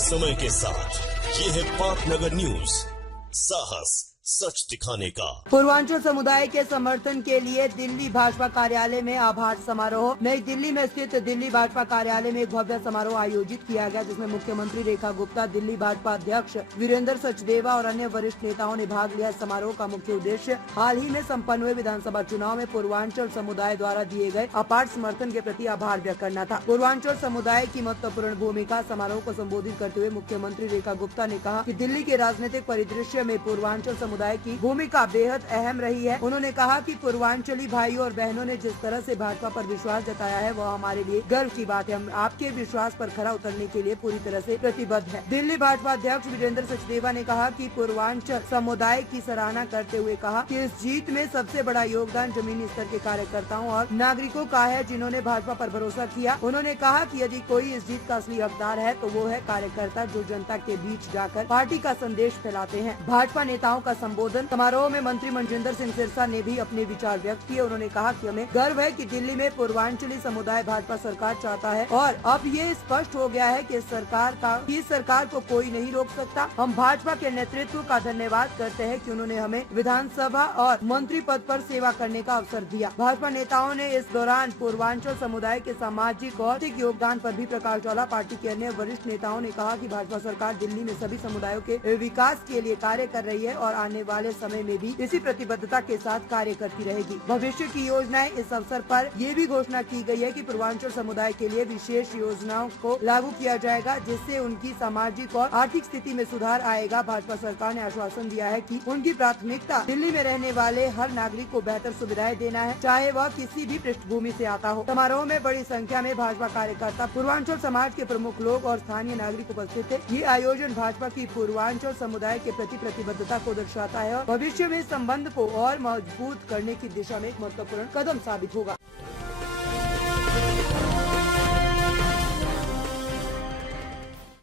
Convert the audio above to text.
समय के साथ ये है पाटनगर न्यूज, साहस सच दिखाने का। पूर्वांचल समुदाय के समर्थन के लिए दिल्ली भाजपा कार्यालय में आभार समारोह। नई दिल्ली में स्थित दिल्ली भाजपा कार्यालय में एक भव्य समारोह आयोजित किया गया, जिसमें मुख्यमंत्री रेखा गुप्ता, दिल्ली भाजपा अध्यक्ष वीरेंद्र सचदेवा और अन्य वरिष्ठ नेताओं ने भाग लिया। समारोह का मुख्य उद्देश्य हाल ही में सम्पन्न हुए विधानसभा चुनाव में पूर्वांचल समुदाय द्वारा दिए गए अपार समर्थन के प्रति आभार व्यक्त करना था। पूर्वांचल समुदाय की महत्वपूर्ण भूमिका। समारोह को संबोधित करते हुए मुख्यमंत्री रेखा गुप्ता ने कहा कि दिल्ली के राजनीतिक परिदृश्य में पूर्वांचल समुदाय की भूमिका बेहद अहम रही है। उन्होंने कहा कि पूर्वांचली भाइयों और बहनों ने जिस तरह से भाजपा पर विश्वास जताया है, वह हमारे लिए गर्व की बात है। हम आपके विश्वास पर खरा उतरने के लिए पूरी तरह से प्रतिबद्ध है। दिल्ली भाजपा अध्यक्ष वीरेंद्र सचदेवा ने कहा कि पूर्वांचल समुदाय की सराहना करते हुए कहा कि इस जीत में सबसे बड़ा योगदान जमीनी स्तर के कार्यकर्ताओं और नागरिकों का है, जिन्होंने भाजपा पर भरोसा किया। उन्होंने कहा कि यदि कोई इस जीत का असली हकदार है तो वो है कार्यकर्ता, जो जनता के बीच जाकर पार्टी का संदेश फैलाते हैं। भाजपा नेताओं का संबोधन। समारोह में मंत्री मनजिंदर सिंह सिरसा ने भी अपने विचार व्यक्त किए। उन्होंने कहा कि हमें गर्व है कि दिल्ली में पूर्वांचली समुदाय भाजपा सरकार चाहता है और अब ये स्पष्ट हो गया है कि इस सरकार को कोई नहीं रोक सकता। हम भाजपा के नेतृत्व का धन्यवाद करते हैं कि उन्होंने हमें विधानसभा और मंत्री पद पर सेवा करने का अवसर दिया। भाजपा नेताओं ने इस दौरान पूर्वांचल समुदाय के सामाजिक और आर्थिक योगदान पर भी प्रकाश डाला। पार्टी के अन्य वरिष्ठ नेताओं ने कहा कि भाजपा सरकार दिल्ली में सभी समुदायों के विकास के लिए कार्य कर रही है और आने वाले समय में भी इसी प्रतिबद्धता के साथ कार्य करती रहेगी। भविष्य की योजनाएं। इस अवसर पर ये भी घोषणा की गई है कि पूर्वांचल समुदाय के लिए विशेष योजनाओं को लागू किया जाएगा, जिससे उनकी सामाजिक और आर्थिक स्थिति में सुधार आएगा। भाजपा सरकार ने आश्वासन दिया है कि उनकी प्राथमिकता दिल्ली में रहने वाले हर नागरिक को बेहतर सुविधाएं देना है, चाहे वह किसी भी पृष्ठभूमि से आता हो। समारोह में बड़ी संख्या में भाजपा कार्यकर्ता, पूर्वांचल समाज के प्रमुख लोग और स्थानीय नागरिक उपस्थित थे। ये आयोजन भाजपा की पूर्वांचल समुदाय के प्रति प्रतिबद्धता को दर्शाता है और भविष्य में संबंध को और मजबूत करने की दिशा में एक महत्वपूर्ण कदम साबित होगा।